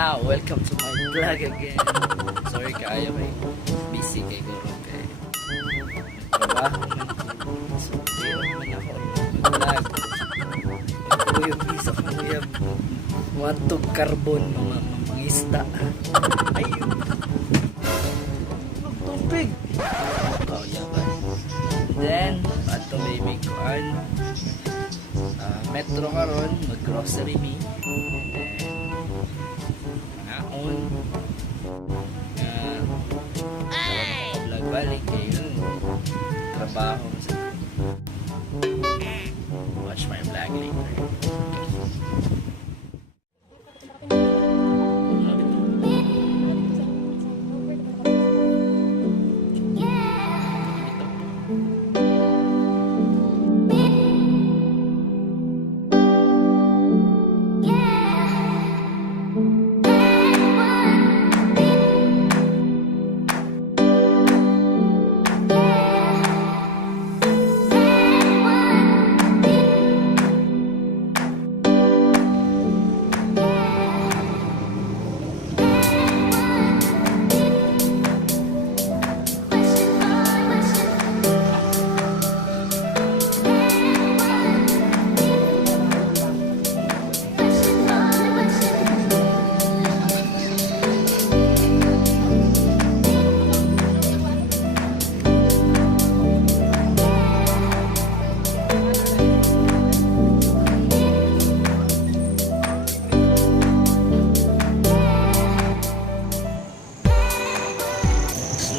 now, welcome to my vlog again. Sorry kaayo may busy kay Goro kay trabaho man. So, hirap man ako mag-vlog. Ako yung isa ko yung wantog carbon mga isda. Ayun. Tubig. Oh, yaman. Then, pato baby ko metro karon mag-grocery me. Ngaon. Vlog balik yun. Trabaho. Watch my vlog later.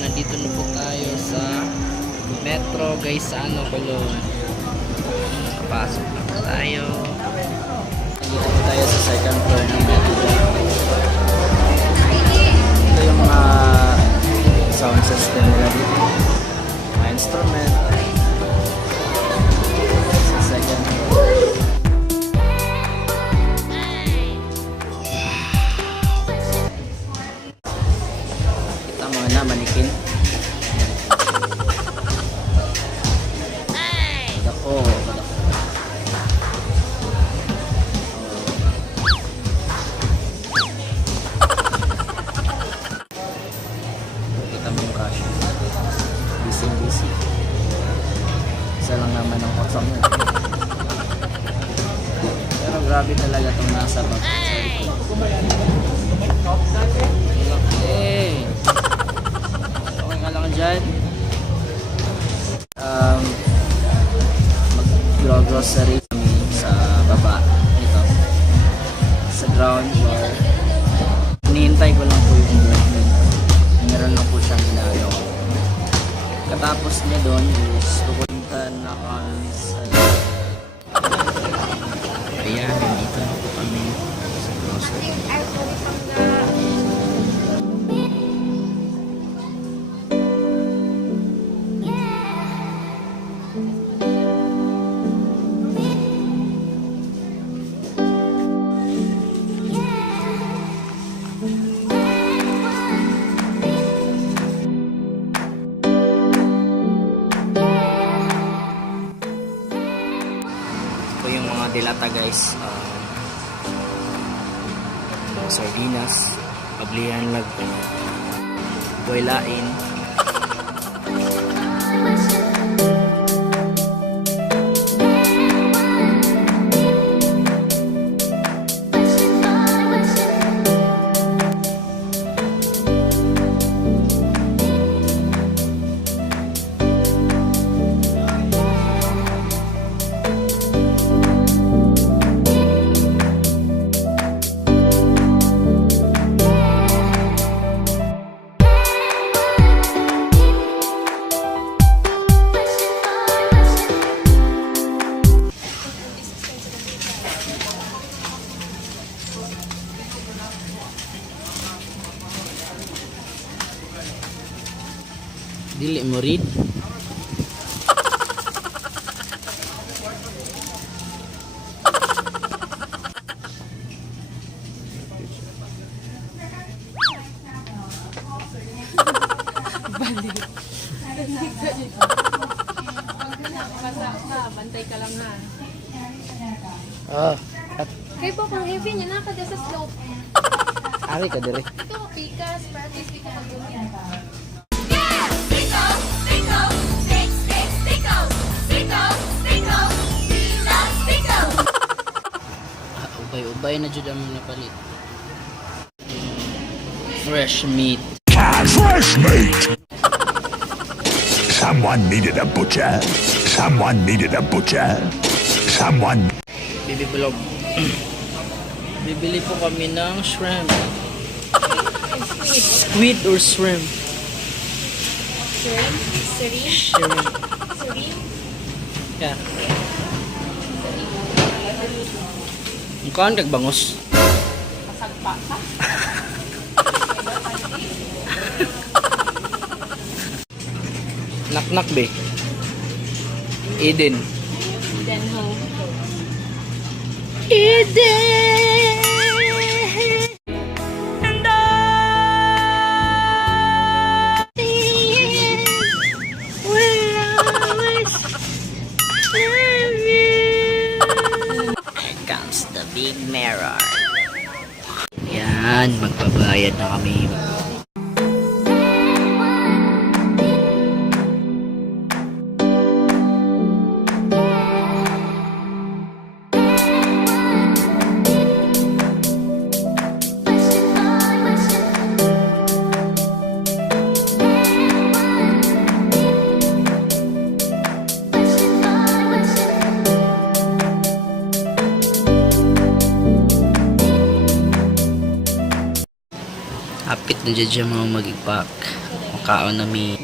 Nandito na po tayo sa metro guys, sa Colon. Nakapasok na po tayo. Nandito po tayo sa second floor ng metro. Ito yung mga sound system nila dito, mga instrument sa second floor. Kita mo na manikin. Busy. Isa lang naman ang kotsa mo. Pero grabe talaga itong nasa bag. Okay. Okay ka lang dyan. Mag-grocery kami sa baba. Ito. Sa ground floor. Hinihintay ko lang po yung workman. Meron lang po siyang ginagawa. Katapos niya doon is pupunta na kami sa ayan, dito na po kami sa grocery. Dilata guys, sardinas, pablihan lag, boylain. Dili mo read. Bantay ka lang na. Oh. Kay po pang heavy niya nakada sa slope. Ari ka dire. Ito, pikas. Practice, pikas. Ubay-ubay na jud ang napalit. Fresh meat. Fresh meat! Someone needed a butcher. Someone needed a butcher. Someone... Bibi Vlog. Bibili po kami ng shrimp. Squid or shrimp? Shrimp? Shrimp? Shrimp. Shrimp? Yeah. Ang kaan kagbangos. Pasagpa ka? Nak-nak be. Eden. Then home. Eden. And will always love you. Here comes the big mirror. Yan, magbabayad na kami. Hapit na dyan mga mag-ipak. Makaon na mi.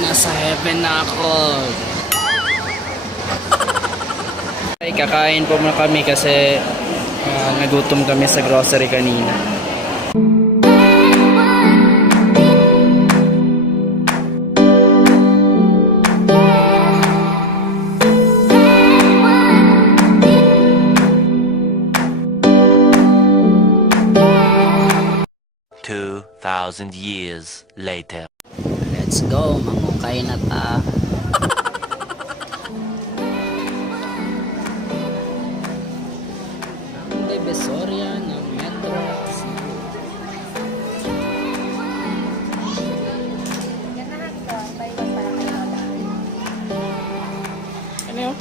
Nasa heaven na ako. Ay, kakain po muna kami kasi nagutom kami sa grocery kanina. Years later. Let's go, mamukay na ta. Ang Besoria ng Metro. Ganahan ko. Taiwan para kayo. Ano yun?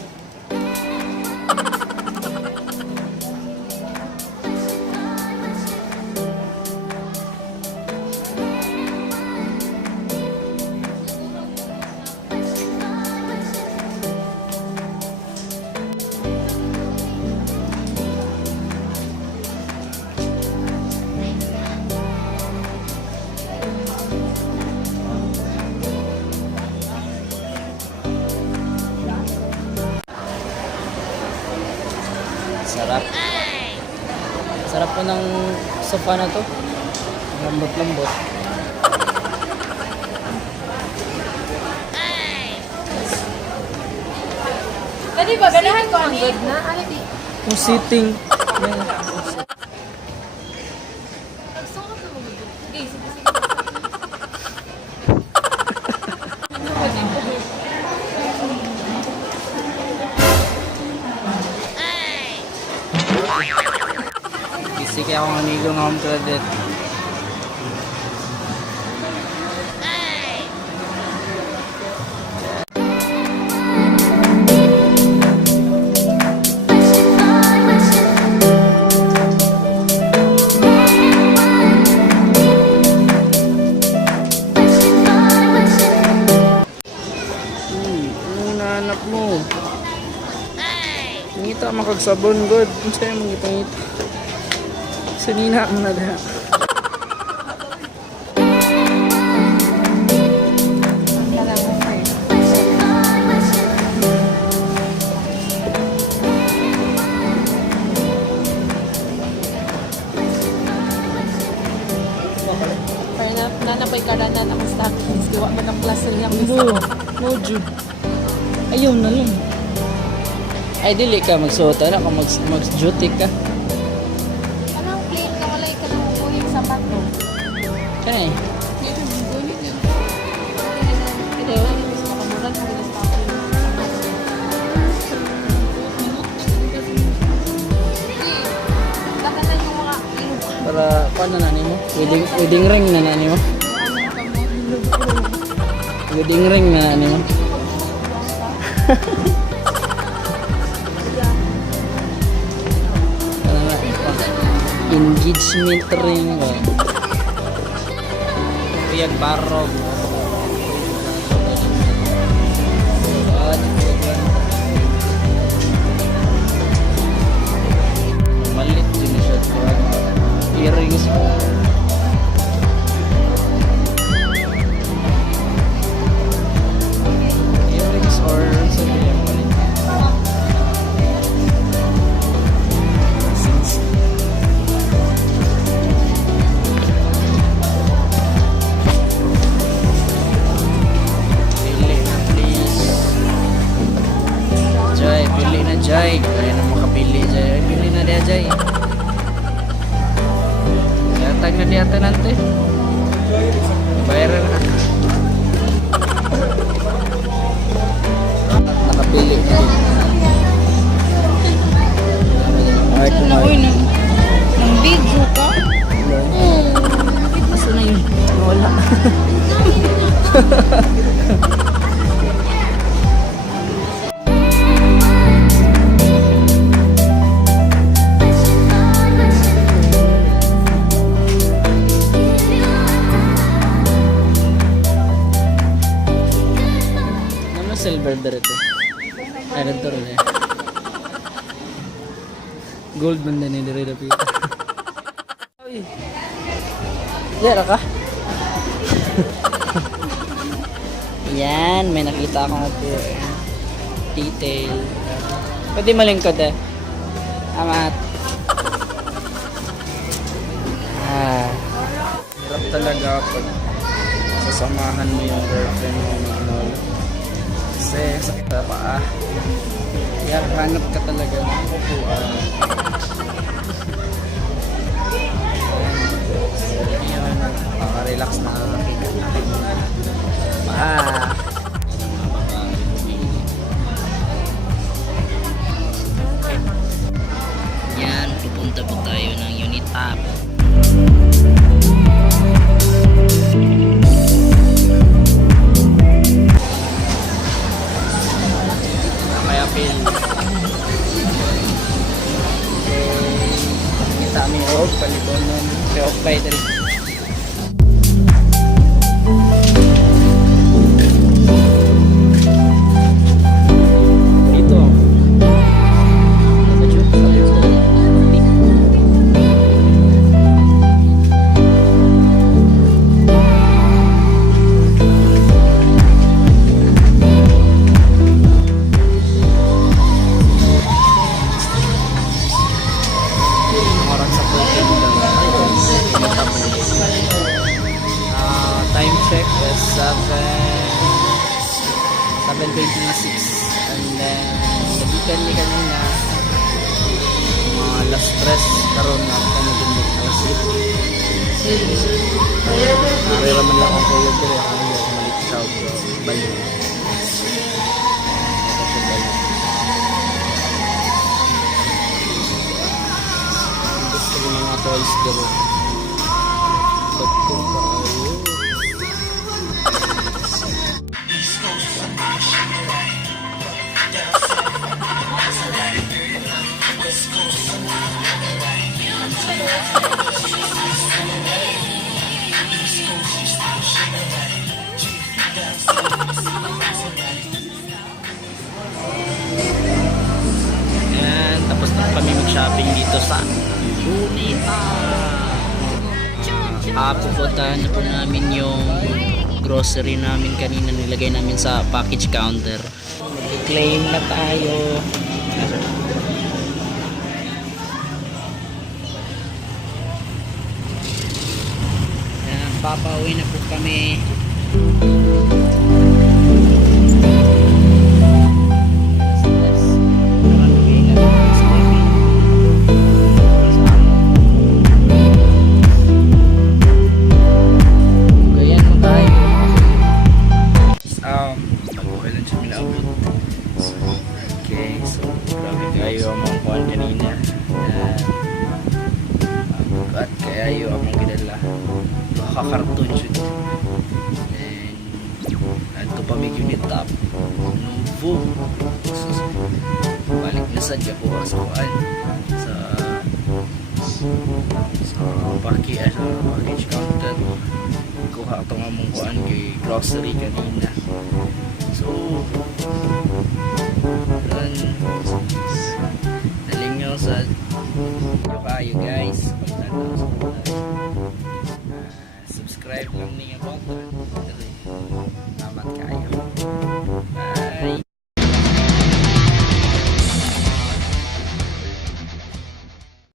Sarap. Sarap po ng sofa na to. Lambot-lambot. Pwede ba? Ganahan ko ang good na. Ano di? Yung sitting. Gusto ko sa mga good. Okay, sige, sige. Kasi kaya akong amigo ng home credit. Ano hinahanap mo? Ngita makagsabon good. Ano sa'yo mong ngita-ngita? Sanina mo na dahil. Nanapay ka na ako stockings. Diwa man ang klase niyang No, no Jude. Ayaw na lang. Ay, dili ka magsuot. Ano ka mag-duty ka? Anong plain ka wala ka nang buhing sapat to? Kaya para paano na mo? Wedding ring na nani mo? Wedding ring na nani mo? Ano na? Engagement ring ba? Kuyag barog. Malit din siya. Earrings mo. Earrings or sabi yan malit. Pili na please. Jai, pili na Jai. Kaya na makapili Jai. Pili na dia Jai. Tag na di ata nanti. Bayaran na. Nakapili na din. Art na Uy, nang video ka? Asa na yun? Wala. Silver dito. Ay, dito rin eh. Gold man din yung dito dito. Uy. Dito ka? Yan, may nakita akong detail. Pwede malingkod eh. Amat. Hirap talaga pag sasamahan mo yung girlfriend mo ng ano. Kasi sakit na paa. Kaya hanap ka talaga ng upuan. Ngayon, relax na nakakita na paa. Yan, pupunta po tayo ng Unitap. Kita kami og palitonon pero okay dali. Dito. Time check is 7:26 and then sabitan ni kanina mga last stress karon na kami din alas 8. Narira man lang ang kuya dire ang malit siya balik. Gusto ko mga toys dire. Pagkong paayo. Yan, tapos na kami mag-shopping dito sa Unitap. Pupuntahan na po namin yung grocery namin kanina nilagay namin sa package counter. Claim na tayo. Yan, papauwi na po kami. sa minabot. Okay, so grabe kayo ang mga kuhan kanina. At kayo ang mga ginala. Makakarton siya. And ito pa may unit top. Novo. So, balik na sa ko sa kuhan. Sa package counter. Kuha ito nga mong kuhan kay grocery kanina. So, daling nyo sa kayo guys. Subscribe lang niya button. Salamat kayo.